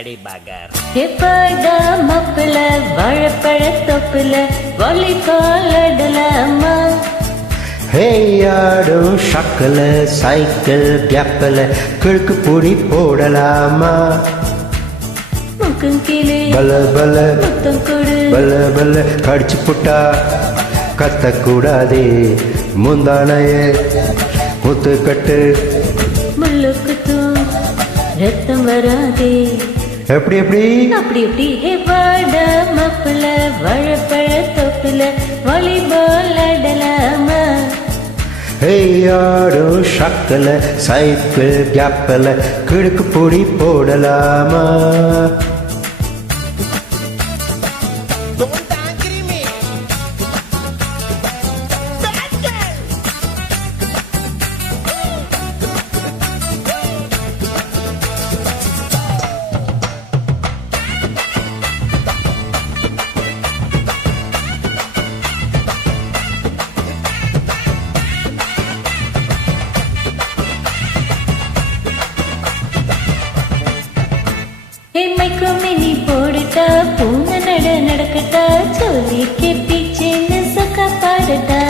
Daddy பகர். எப்படா மப்பிள வாழைப்பழ தொப்புல volleyball ஆடலாமா? ஆடும் ஷக்கல சைக்கிள் கேப்பல கிழக்கு பொடி போடலாமா? முக்கம் கீழே பல பல முத்தம் கொடு பல பல கடிச்சு புட்டா கத்தக்கூடாதே முந்தானைய முத்து கட்டு முள்ளுக்குத்தும் ரத்தம் வராதே. எப்படி எப்படி அப்படி எப்படி எப்படா மப்பிள வாழைப்பழ தொப்புல வாலிபால் ஆடலாமா? ஆடும் ஷக்கல சைக்கிள் கேப்பல கிழக்கு பொடி போடலாமா? Don't angry me. Bad girl. Micro mini போடுட்டா பூனை நடக்கட்டா சொல்லி கேப்பிச்சேன்னு சக்கா பாடட்டா.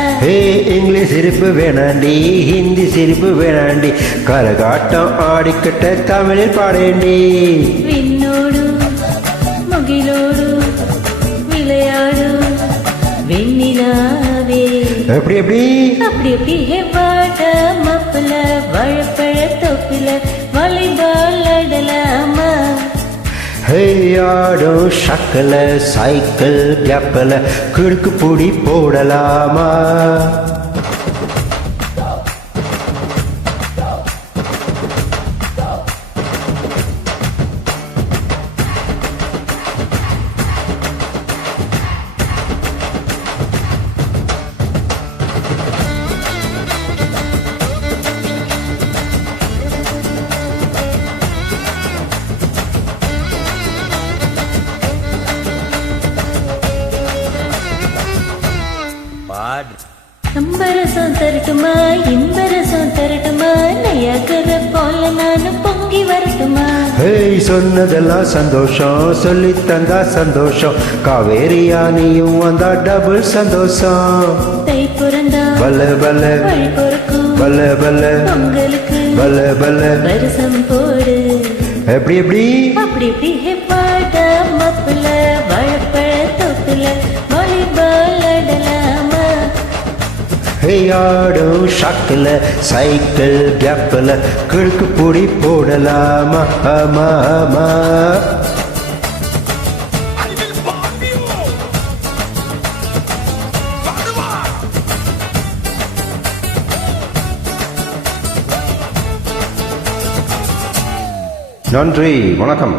இங்கிலீஷ் சிரிப்பு வேணாண்டி ஹிந்தி சிரிப்பு வேணாண்டி கரகாட்டம் ஆடிக்கிட்ட தமிழில் பாடேண்டி. விண்ணோடு முகிலோடு விளையாடு வெண்ணிலாவே. எப்படி எப்படி அப்படி எப்படி ஹெவாட மப்பிள வாழைப்பழ தொப்பில வாலிபால் ஆடலாமா? ஆடும் ஷக்கல சைக்கிள் கேப்பல கிழக்கு பொடி போடலாமா? பாடு. அம்பரசம் தரட்டுமா இன்பரசம் தரட்டுமா நையாகர போல நானும் பொங்கி வரட்டுமா? சொன்னதெல்லாம் சந்தோஷம் சொல்லி தந்தா சந்தோஷம் காவேரியா நீயும் வந்தா டபுள் சந்தோஷம். தை பிறந்தா பல பல வழி பொறுக்கும் பல பல பொங்கலுக்கு பல பல வருஷம் போடு. எப்படி எப்படி அப்படி இப்படி ஹெப்பாட மப்பிள வாழைப்பழ தொப்புல வாலிபால் ஆடலாமா? ஆடும் ஷக்கல சைக்கிள் கேப்பல கிழக்கு பொடி போடலாமா? ஆமா ஆமா I will bomb you. பாடுவா. நன்றி வணக்கம்.